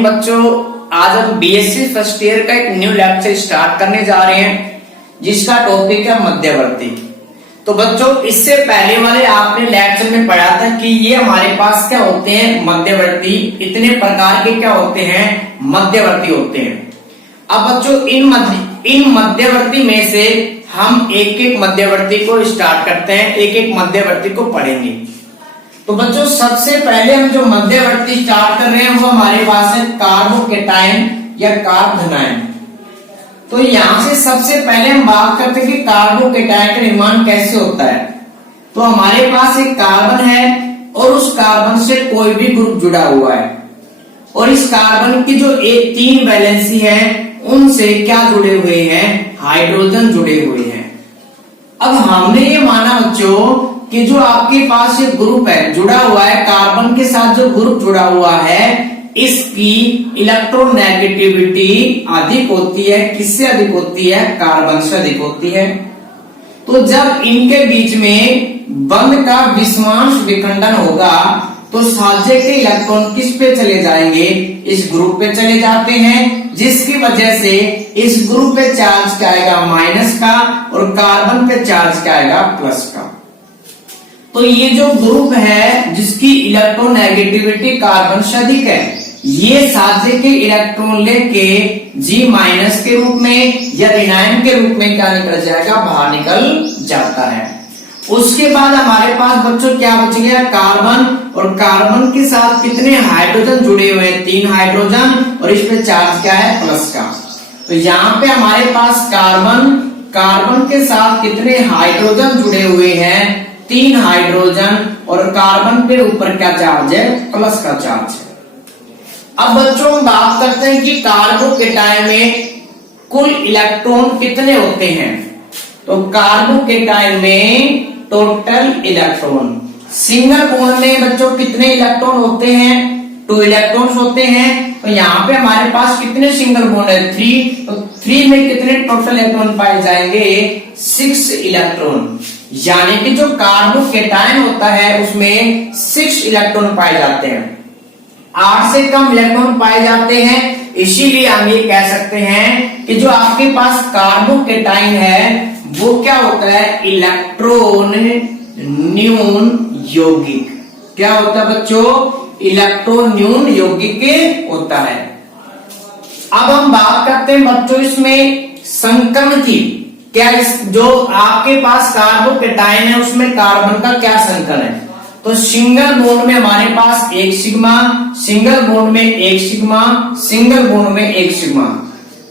Morning बच्चों, आज हम बीएससी फर्स्ट ईयर का एक न्यू लेक्चर स्टार्ट करने जा रहे हैं जिसका टॉपिक है मध्यवर्ती। तो बच्चों, इससे पहले वाले आपने लेक्चर में पढ़ा था कि ये हमारे पास क्या होते हैं, मध्यवर्ती। इतने प्रकार के क्या होते हैं, मध्यवर्ती होते हैं। अब बच्चों इन मध्यवर्ती में से हम एक एक मध्यवर्ती को स्टार्ट करते हैं, एक एक मध्यवर्ती को पढ़ेंगे। तो बच्चों, सबसे पहले हम जो मध्यवर्ती स्टार्ट कर रहे हैं वो हमारे पास है कार्बोकेटाइन या कार्बोधनायन। तो यहां से सबसे पहले हम बात करते हैं कि कार्बोकेटाइन का निर्माण कैसे होता है। तो हमारे पास एक कार्बन है और उस कार्बन से कोई भी ग्रुप जुड़ा हुआ है और इस कार्बन की जो एक 3 वैलेंसी है उनसे क्या जुड़े हुए हैं, हाइड्रोजन जुड़े हुए हैं। अब हमने ये माना बच्चों कि जो आपके पास ये ग्रुप है जुड़ा हुआ है, कार्बन के साथ जो ग्रुप जुड़ा हुआ है इसकी इलेक्ट्रोनेगेटिविटी अधिक होती है। किससे अधिक होती है, कार्बन से अधिक होती है। तो जब इनके बीच में बंध का विषमांश विखंडन होगा तो साझे के इलेक्ट्रॉन किस पे चले जाएंगे, इस ग्रुप पे चले जाते हैं, जिसकी वजह से इस ग्रुप पे चार्ज क्या आएगा, माइनस का, और कार्बन पे चार्ज क्या आएगा, प्लस का। तो ये जो ग्रुप है जिसकी इलेक्ट्रोनेगेटिविटी कार्बन से अधिक है, ये साझे के इलेक्ट्रॉन लेके G- के रूप में या ऋणायन के रूप में क्या निकल जाएगा, बाहर निकल जाता है। उसके बाद हमारे पास बच्चों क्या बच गया, कार्बन, और कार्बन के साथ कितने हाइड्रोजन जुड़े हुए हैं, 3 हाइड्रोजन, और इस पे चार्ज क्या है, प्लस का। तो यहाँ पे हमारे पास कार्बन के साथ कितने हाइड्रोजन जुड़े हुए हैं, 3 हाइड्रोजन, और कार्बन के ऊपर क्या चार्ज है, प्लस का चार्ज है। अब बच्चों हम बात करते हैं कि कार्बोकेटाइन में कुल इलेक्ट्रॉन कितने होते हैं। तो कार्बोकेटाइन में टोटल इलेक्ट्रॉन, सिंगल बॉन्ड में बच्चों कितने इलेक्ट्रॉन होते हैं, 2 इलेक्ट्रॉन्स होते हैं। तो यहाँ पे हमारे पास कितने सिंगल बॉन्ड है, 3। तो 3 में कितने टोटल इलेक्ट्रॉन पाए जाएंगे, 6 इलेक्ट्रॉन। यानी कि जो कार्बोकेटाइन होता है उसमें 6 इलेक्ट्रॉन पाए जाते हैं, 8 से कम इलेक्ट्रॉन पाए जाते हैं। इसीलिए हम ये कह सकते हैं कि जो आपके पास कार्बोकेटाइन है वो क्या होता है, इलेक्ट्रॉन न्यून यौगिक। क्या होता है बच्चों, इलेक्ट्रॉन न्यून यौगिक होता है। अब हम बात करते हैं बच्चों इसमें संक्रमण की। क्या जो आपके पास कार्बोकेटाइन है उसमें कार्बन का क्या संकर है। तो सिंगल बॉन्ड में हमारे पास 1 सिग्मा, सिंगल बॉन्ड में 1 सिग्मा, सिंगल बॉन्ड में 1 सिग्मा।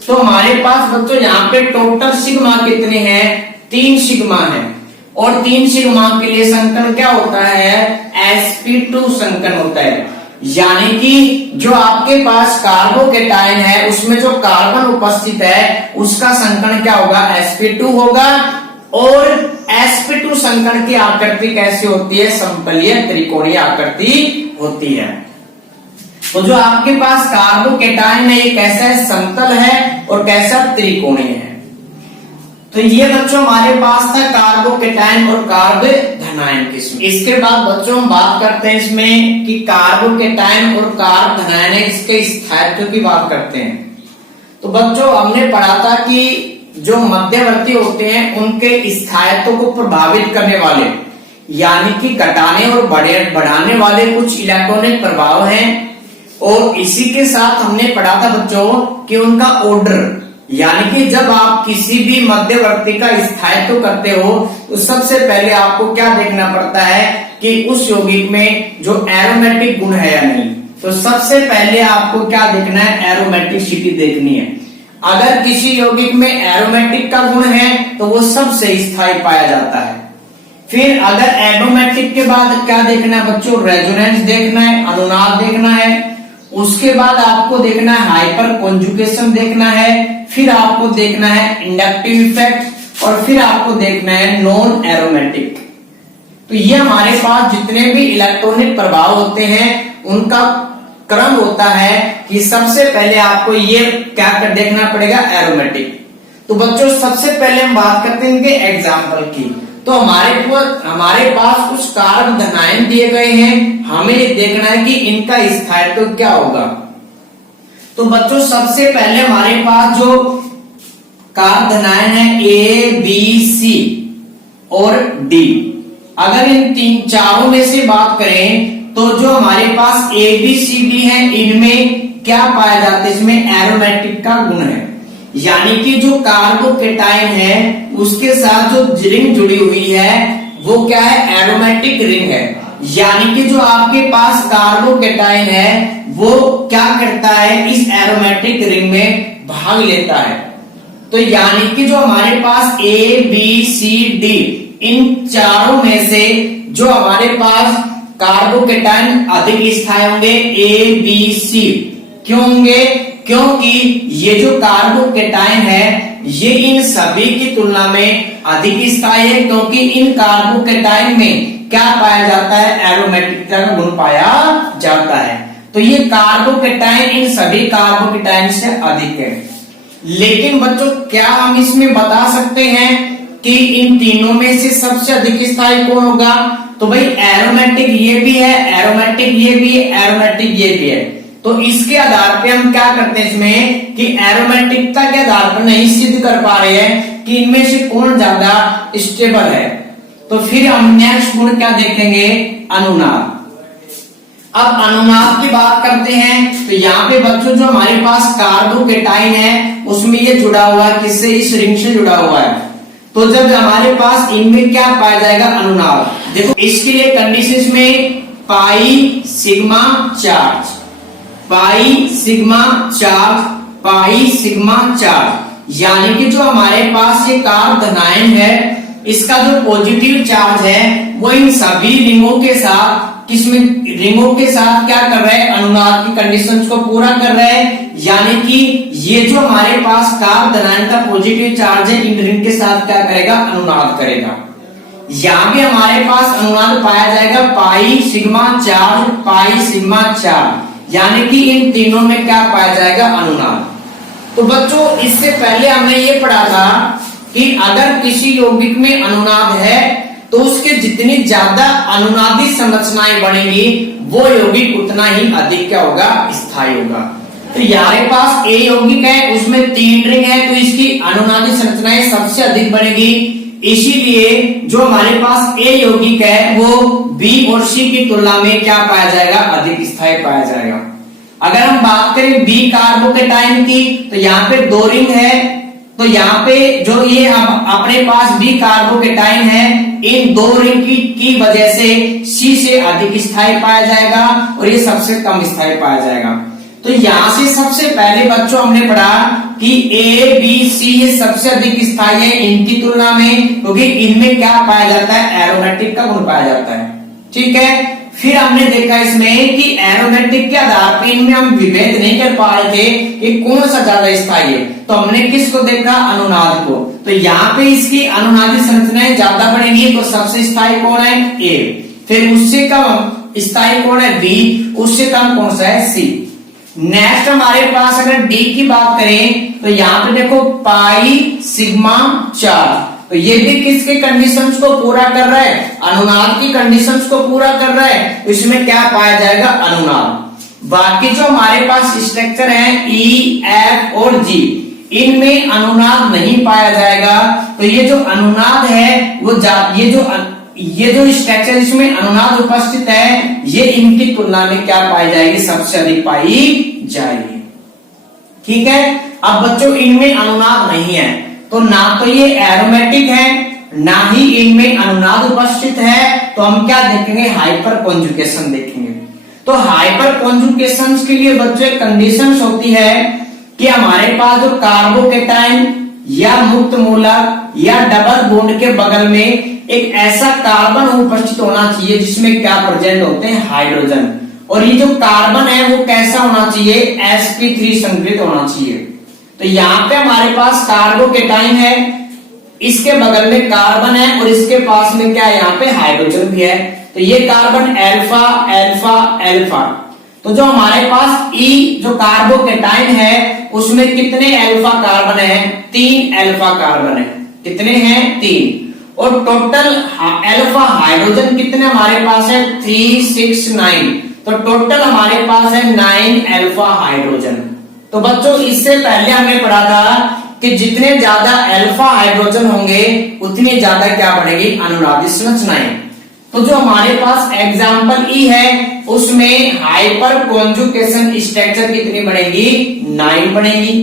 तो हमारे पास बच्चों यहाँ पे टोटल सिग्मा कितने हैं, 3 सिग्मा है। और 3 सिग्मा के लिए संकर क्या होता है, sp2 संकर होता है। यानी कि जो आपके पास कार्बोकेटाइन है उसमें जो कार्बन उपस्थित है उसका संकरण क्या होगा, sp2 होगा। और sp2 संकरण की आकृति कैसी होती है, समतलीय त्रिकोणीय आकृति होती है। तो जो आपके पास कार्बोकेटाइन है ये कैसा है, समतल है, और कैसा, त्रिकोणीय है। तो ये बच्चों हमारे पास था कार्बोकेटाइन और कार्बोधनायन किस्म। इसके बाद बच्चों हम बात करते हैं इसमें कि कार्बोकेटाइन और कार्बोधनायन है, इसके स्थायित्व की बात करते हैं। तो बच्चों हमने पढ़ा था कि जो मध्यवर्ती होते हैं उनके स्थायित्व को प्रभावित करने वाले, यानी कि घटाने और बढ़ाने वाले कुछ इलेक्ट्रॉनिक प्रभाव हैं। और इसी के साथ हमने पढ़ा था बच्चों कि उनका ऑर्डर, यानी कि जब आप किसी भी मध्यवर्ती का स्थायित्व करते हो तो सबसे पहले आपको क्या देखना पड़ता है कि उस यौगिक में जो एरोमेटिक गुण है या नहीं। तो सबसे पहले आपको क्या देखना है, एरोमेटिसिटी देखनी है। अगर किसी यौगिक में एरोमेटिक का गुण है तो वो सबसे स्थायी पाया जाता है। फिर अगर एरोमेटिक के बाद क्या देखना है बच्चों, रेजोनेंस देखना है, अनुनाद देखना है। उसके बाद आपको देखना है हाइपर कॉन्जुगेशन देखना है। फिर आपको देखना है इंडक्टिव इफेक्ट, और फिर आपको देखना है नॉन एरोमेटिक। तो ये हमारे पास जितने भी इलेक्ट्रॉनिक प्रभाव होते हैं उनका क्रम होता है कि सबसे पहले आपको ये क्या कर देखना पड़ेगा, एरोमेटिक। तो बच्चों सबसे पहले हम बात करते हैं इनके एग्जाम्पल की। तो हमारे पास कुछ कार्बोधनायन दिए गए हैं, हमें देखना है कि इनका स्थायित्व क्या होगा। तो बच्चों सबसे पहले हमारे पास जो कार्बोनाइन है ए बी सी और डी, अगर इन तीन चारों में से बात करें तो जो हमारे पास ए बी सी डी है इनमें क्या पाया जाता है, इसमें एरोमेटिक का गुण है, यानी कि जो कार्बोकेटाइन है उसके साथ जो रिंग जुड़ी हुई है वो क्या है, एरोमेटिक रिंग है। यानी कि जो आपके पास कार्बोकेटाइन है वो क्या करता है, इस एरोमेटिक रिंग में भाग लेता है। तो यानी कि जो हमारे पास ए बी सी डी इन चारों में से जो हमारे पास कार्बोकेटाइन अधिक स्थायी होंगे ए बी सी। क्यों होंगे, क्योंकि ये जो कार्बोकेटाइन है ये इन सभी की तुलना में अधिक स्थायी है, क्योंकि इन कार्बोकेटाइन में क्या पाया जाता है, एरोमेटिक का गुण पाया जाता है। तो ये कार्बोकेटाइन इन सभी कार्बोकेटाइन से अधिक है। लेकिन बच्चों क्या हम इसमें बता सकते हैं कि इन तीनों में से सबसे अधिक स्थायी कौन होगा? तो भाई एरोमेटिक ये भी है, एरोमेटिक ये भी है, एरोमेटिक ये भी है। तो इसके आधार पे हम क्या करते हैं इसमें कि एरोमेटिकता के आधार पर नहीं सिद्ध कर पा रहे हैं कि इनमें से कौन ज्यादा स्टेबल है। तो फिर हम नेक्स्ट गुण क्या देखेंगे, अनुनाद। अब अनुनाद की बात करते हैं तो यहाँ पे बच्चों जो हमारे पास कार्बोकेटाइन है उसमें ये जुड़ा हुआ है, किससे, इस रिंग से जुड़ा हुआ है। तो जब हमारे पास इनमें क्या पाया जाएगा, अनुनाद। देखो इसके लिए कंडीशन में pi sigma charge, pi sigma charge, pi sigma charge, यानी कि जो हमारे पास ये कार्बोनाइन है इसका जो पॉजिटिव चार्ज है वो इन सभी रिंगों के साथ, किसमें, रिंगों के साथ क्या कर रहा है, अनुनाद की कंडीशंस को पूरा कर रहा है। यानी कि ये जो हमारे पास कार्बोनाइन का पॉजिटिव चार्ज है इन रिंग के साथ क्या करेगा, अनुनाद करेगा। यहाँ पे हमारे पास अनुनाद पाया जाएगा pi sigma charge, pi sigma charge, यानी कि इन तीनों में क्या पाया जाएगा, अनुनाद। तो बच्चों इससे पहले हमने ये पढ़ा था कि अगर किसी यौगिक में अनुनाद है तो उसके जितनी ज्यादा अनुनादी संरचनाएं बनेंगी वो यौगिक उतना ही अधिक क्या होगा, स्थायी होगा। तो हमारे पास ए यौगिक है उसमें 3 रिंग है तो इसकी अनुनादी संरचनाएं सबसे अधिक बनेगी, इसीलिए जो हमारे पास ए यौगिक है वो बी और सी की तुलना में क्या पाया जाएगा, अधिक स्थायी पाया जाएगा। अगर हम बात करें बी कार्बोकेटाइन की तो यहाँ पे 2 रिंग है, तो यहाँ पे जो ये हम अपने पास बी कार्बोकेटाइन है इन 2 रिंग की वजह से सी से अधिक स्थायी पाया जाएगा और ये सबसे कम स्थायी पाया जाएगा। तो यहाँ से सबसे पहले बच्चों हमने पढ़ा कि ए बी सी ये सबसे अधिक स्थायी है इनकी तुलना में, क्योंकि इनमें क्या पाया जाता है, एरोमेटिक का गुण पाया जाता है। ठीक है, फिर हमने देखा इसमें कि एरोमेटिक के आधार पर इनमें हम विभेद नहीं कर पा रहे थे कि कौन सा ज्यादा स्थायी है, तो हमने किसको देखा, अनुनाद को। तो यहाँ पे इसकी अनुनादी संरचनाएं ज्यादा बनेंगी तो सबसे स्थायी कौन है, ए, फिर उससे कम स्थायी कौन है, बी, उससे कम कौन सा है, सी। नेक्स्ट हमारे पास अगर डी की बात करें तो यहाँ पे देखो पाई सिग्मा चार्ज, तो ये भी किसके कंडीशंस को पूरा कर रहा है, अनुनाद की कंडीशंस को पूरा कर रहा है, तो इसमें क्या पाया जाएगा, अनुनाद। बाकी जो हमारे पास स्ट्रक्चर है ई एफ और जी इनमें अनुनाद नहीं पाया जाएगा। तो ये जो अनुनाद है वो ये जो स्ट्रक्चर इसमें अनुनाद उपस्थित है ये इनकी तुलना में क्या पाई जाएगी, सबसे अधिक पाई जाएगी। ठीक है, अब बच्चों इनमें अनुनाद नहीं है तो ना तो ये एरोमेटिक है ना ही इनमें अनुनाद उपस्थित है, तो हम क्या देखेंगे, हाइपर कॉन्जुगेशन देखेंगे। तो हाइपर कॉन्जुगेशन के लिए बच्चों कंडीशंस होती है कि हमारे पास जो कार्बोकेटाइन या मुक्त मूलक या डबल बॉन्ड के बगल में एक ऐसा कार्बन उपस्थित होना चाहिए जिसमें क्या प्रेजेंट होते हैं, हाइड्रोजन, और ये जो कार्बन है वो कैसा होना चाहिए, sp3 संकलित होना चाहिए। तो यहाँ पे हमारे पास कार्बोकेटाइन है, इसके बगल में कार्बन है और इसके पास में क्या है, यहाँ पे हाइड्रोजन भी है। तो ये कार्बन अल्फा अल्फा अल्फा, तो जो हमारे पास ई जो कार्बोकेटाइन है उसमें कितने अल्फा कार्बन है, 3 अल्फा कार्बन है, कितने हैं, 3, और टोटल अल्फा हाइड्रोजन कितने हमारे पास है, 3, 6, 9, तो टोटल हमारे पास है 9 अल्फा हाइड्रोजन। तो बच्चों इससे पहले हमने पढ़ा था कि जितने ज्यादा अल्फा हाइड्रोजन होंगे उतनी ज्यादा क्या बढ़ेगी, अनुनादी संरचनाएं। तो जो हमारे पास एग्जाम्पल ई है उसमें हाइपर कॉन्जुगेशन स्ट्रक्चर कितनी बढ़ेगी, 9 बढ़ेगी।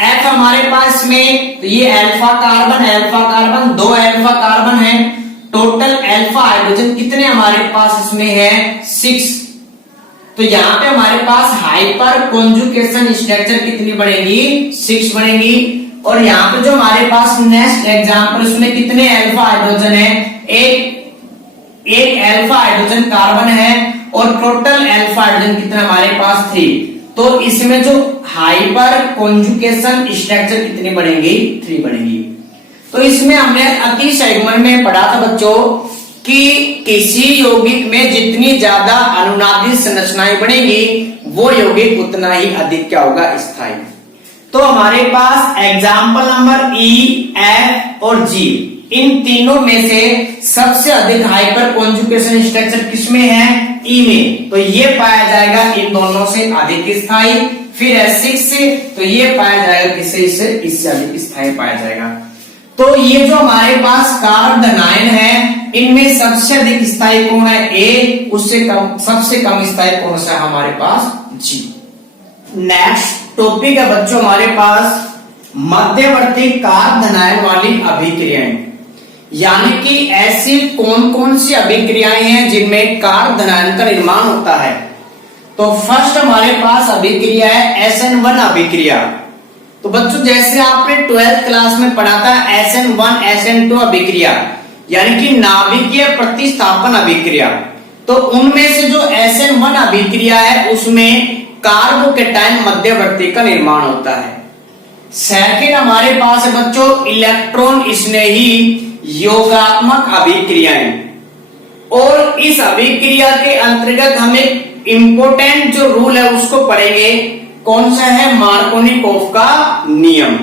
एफ हमारे पास में, तो ये अल्फा कार्बन 2 अल्फा कार्बन है, टोटल अल्फा हाइड्रोजन कितने हमारे पास इसमें है, 6। तो यहाँ पे हमारे पास हाइपर कॉन्जुगेशन स्ट्रक्चर कितनी बढ़ेगी, 6 बढ़ेगी। और यहाँ पे जो हमारे पास नेक्स्ट एग्जांपल उसमें कितने अल्फा हाइड्रोजन है, एक अल्फा हाइड्रोजन कार्बन है और टोटल अल्फा हाइड्रोजन कितना हमारे पास 3। तो इसमें जो हाइपर कॉन्जुगेशन स्ट्रक्चर कितनी बढ़ेंगी, 3 बढ़ेंगी। तो इसमें हमने अति सेगमेंट में पढ़ा था बच्चों कि किसी यौगिक में जितनी ज्यादा अनुनादी संरचनाएं बढ़ेंगी वो यौगिक उतना ही अधिक क्या होगा, स्थायी। तो हमारे पास एग्जाम्पल नंबर ई, एफ और जी, इन तीनों में से सबसे अधिक हाइपर कॉन्जुगेशन स्ट्रक्चर किसमें है, ई में। तो ये पाया जाएगा इन दोनों से अधिक स्थायी। फिर S6 से, तो ये पाया जाएगा किससे, इससे अधिक स्थायी पाया जाएगा। तो ये जो हमारे पास कार्बोनाइन है इनमें सबसे अधिक स्थायी कौन है, ए, उससे कम, सबसे कम स्थायी कौन सा हमारे पास, जी। नेक्स्ट टॉपिक है बच्चों हमारे पास मध्यवर्ती कार्बोनाइन वाली अभिक्रियाएं, यानी कि ऐसी कौन कौन सी अभिक्रियाएं हैं जिनमें कार्बोनाइन का निर्माण होता है। तो फर्स्ट हमारे पास अभिक्रिया है SN1 अभिक्रिया। तो बच्चों जैसे आपने 12th क्लास में पढ़ा था SN1 SN2 अभिक्रिया, यानी कि नाभिकीय प्रतिस्थापन अभिक्रिया। तो उनमें से जो SN1 अभिक्रिया है उसमें कार्बोकेटाइन मध्यवर्ती का निर्माण होता है। सेकंड हमारे पास है बच्चों इलेक्ट्रॉन स्नेही योगात्मक अभिक्रियाएं, और इस अभिक्रिया के अंतर्गत हम एक इंपोर्टेंट जो रूल है उसको पढ़ेंगे, कौन सा है, मार्कोनिकोव का नियम।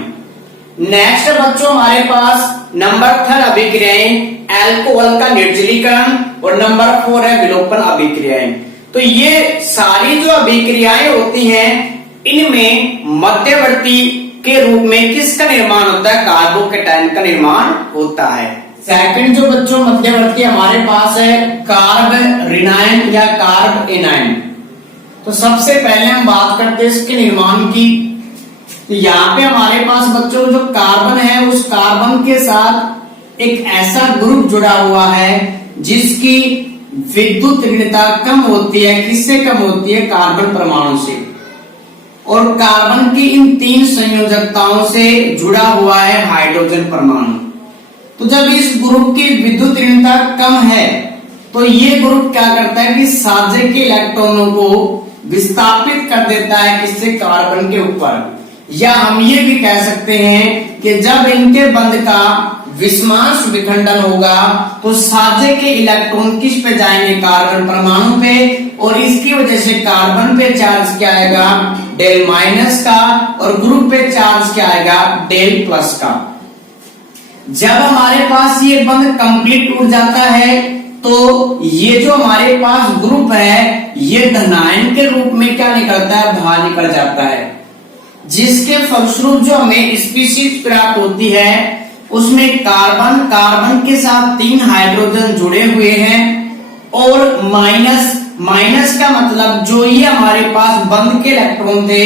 नेक्स्ट बच्चों हमारे पास नंबर 3 अभिक्रियाएं अल्कोहल का निर्जलीकरण, और नंबर 4 है विलोपन अभिक्रियाएं। तो ये सारी जो अभिक्रियाएं होती हैं इनमें मध्यवर्ती के रूप में किसका निर्माण होता है, कार्बोकेटाइन का निर्माण होता है। सेकंड जो बच्चों मध्यवर्ती हमारे पास है कार्ब ऋणायन या कार्ब एनायन। तो सबसे पहले हम बात करते हैं इसके निर्माण की। तो यहाँ पे हमारे पास बच्चों जो कार्बन है उस कार्बन के साथ एक ऐसा ग्रुप जुड़ा हुआ है जिसकी विद्युत ऋणता कम होती है, किससे कम होती है, कार्बन परमाणु से। और कार्बन की इन 3 संयोजकताओं से जुड़ा हुआ है हाइड्रोजन परमाणु। तो जब इस ग्रुप की विद्युत ऋणता कम है तो ये ग्रुप क्या करता है कि साझे के इलेक्ट्रॉनों को विस्थापित कर देता है किससे, कार्बन के ऊपर। या हम ये भी कह सकते हैं कि जब इनके बंध का विषमांश विखंडन होगा तो साझे के इलेक्ट्रॉन किस पे जाएंगे, कार्बन परमाणु पे, और इसकी वजह से कार्बन पे चार्ज क्या आएगा, डेल माइनस का, और ग्रुप पे चार्ज क्या आएगा, डेल प्लस का। जब हमारे पास ये बंध कंप्लीट टूट जाता है तो ये जो हमारे पास ग्रुप है ये धनायन के रूप में क्या निकलता है, बाहर निकल जाता है, जिसके फलस्वरूप जो हमें स्पीशीज प्राप्त होती है उसमें कार्बन के साथ 3 हाइड्रोजन जुड़े हुए हैं, और माइनस का मतलब जो ये हमारे पास बंध के इलेक्ट्रॉन थे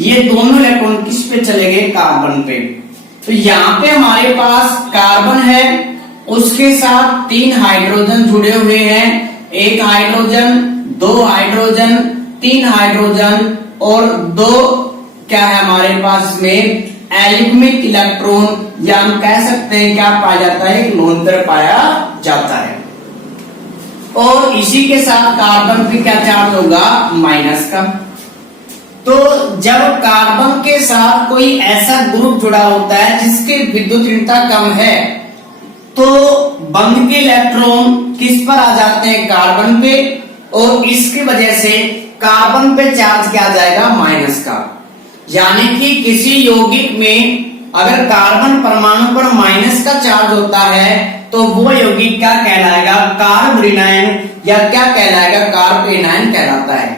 ये दोनों इलेक्ट्रॉन किस पे चले गए, कार्बन पे। तो यहाँ पे हमारे पास कार्बन है उसके साथ 3 हाइड्रोजन जुड़े हुए हैं, 1 हाइड्रोजन, 2 हाइड्रोजन, 3 हाइड्रोजन और 2 क्या है हमारे पास में एलिगमिक इलेक्ट्रॉन, या हम कह सकते हैं क्या पाया जाता है, एक लोहंतर पाया जाता है। और इसी के साथ कार्बन पे क्या चार्ज होगा, माइनस का। तो जब कार्बन के साथ कोई ऐसा ग्रुप जुड़ा होता है जिसकी विद्युत ऋणता कम है तो बंध के इलेक्ट्रॉन किस पर आ जाते हैं, कार्बन पे, और इसकी वजह से कार्बन पे चार्ज क्या आ जाएगा, माइनस का। यानी कि किसी यौगिक में अगर कार्बन परमाणु पर माइनस का चार्ज होता है तो वो यौगिक क्या कहलाएगा, कार्ब ऋणायन, या क्या कहलाएगा, कार्ब एनायन कहलाता है।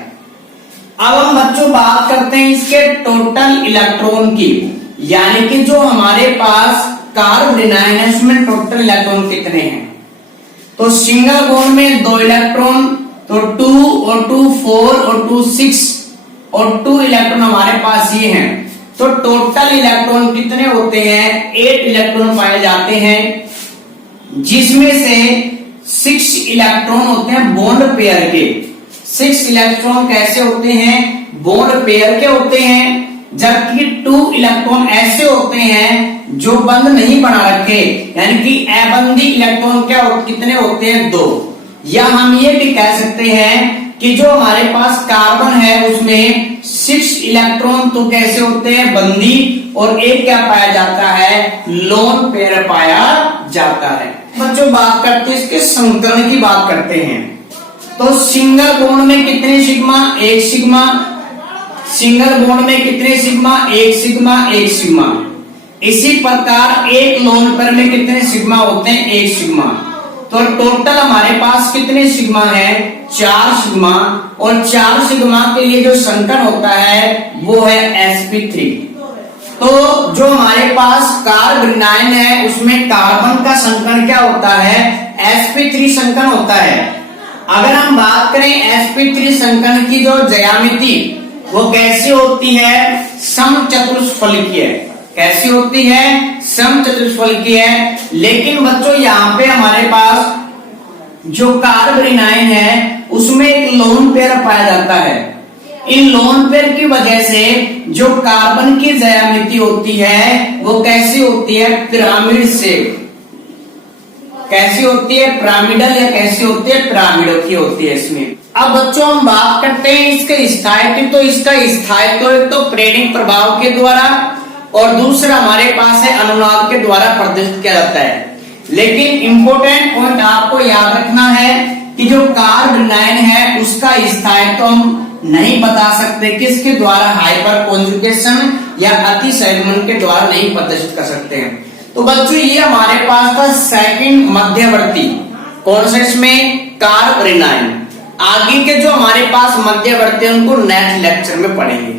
अब हम बच्चों बात करते हैं इसके टोटल इलेक्ट्रॉन की, यानी कि जो हमारे पास कार्बोनिनाइन है उसमें टोटल इलेक्ट्रॉन कितने हैं। तो सिंगल बॉन्ड में 2 इलेक्ट्रॉन, तो 2 और 2 4 और 2 6 और 2 इलेक्ट्रॉन हमारे पास ये हैं। तो टोटल इलेक्ट्रॉन कितने होते हैं, 8 इलेक्ट्रॉन पाए जाते हैं, जिसमें से 6 इलेक्ट्रॉन होते हैं बॉन्ड पेयर के। 6 इलेक्ट्रॉन कैसे होते हैं, बॉन्ड पेयर के होते हैं, जबकि 2 इलेक्ट्रॉन ऐसे होते हैं जो बंध नहीं बना रखे, यानी कि अबंधी इलेक्ट्रॉन कितने होते हैं, 2। या हम ये भी कह सकते हैं कि जो हमारे पास कार्बन है उसमें 6 इलेक्ट्रॉन तो कैसे होते हैं, बंदी, और एक क्या पाया जाता है, लोन पेयर पाया जाता है। बच्चों बात करते हैं इसके संकरण की बात करते हैं। तो सिंगल बॉन्ड में कितने सिग्मा, 1 सिग्मा, सिंगल बॉन्ड में कितने सिग्मा, 1 सिग्मा 1 सिग्मा। इसी प्रकार एक लोन पेयर में कितने सिग्मा होते हैं, 1 सिग्मा। तो टोटल हमारे पास कितने सिग्मा है, 4 सिग्मा, और 4 सिग्मा के लिए जो संकरण होता है वो है sp3। तो जो हमारे पास कार्बोनिनाइन है उसमें कार्बन का संकरण क्या होता है, sp3 संकरण होता है। अगर हम बात करें sp3 संकरण की जो ज्यामिति वो कैसी होती है, समचतुष्फलकीय। कैसी होती है, समचतुष्फलकीय है। लेकिन बच्चों यहाँ पे हमारे पास जो कार्बोनिनाइन है उसमें एक लोन पेयर पाया जाता है। इन लोन पेयर की वजह से जो कार्बन की ज्यामिति होती है वो कैसी होती है, पिरामिड शेप। कैसी होती है, पिरामिडल, या कैसी होती है, पिरामिडों की होती है इसमें। अब बच्चों हम बात करते हैं इसके स्थायित्व। तो इसका स्थायित्व एक तो प्रेरणिक प्रभाव के द्वारा और दूसरा हमारे पास है अनुनाद के द्वारा प्रदर्शित किया जाता है। लेकिन इंपॉर्टेंट पॉइंट आपको याद रखना है कि जो कार्बोनिनाइन है उसका स्थायित्व हम नहीं बता सकते किसके द्वारा, हाइपर कॉन्जुगेशन या अतिसंयुग्मन के द्वारा नहीं प्रदर्शित कर सकते हैं। तो बच्चों ये हमारे पास था सेकंड मध्यवर्ती, कौन सा, इसमें कार्बोनिनाइन। आगे के जो हमारे पास मध्यवर्ती उनको नेक्स्ट लेक्चर में पढ़ेंगे।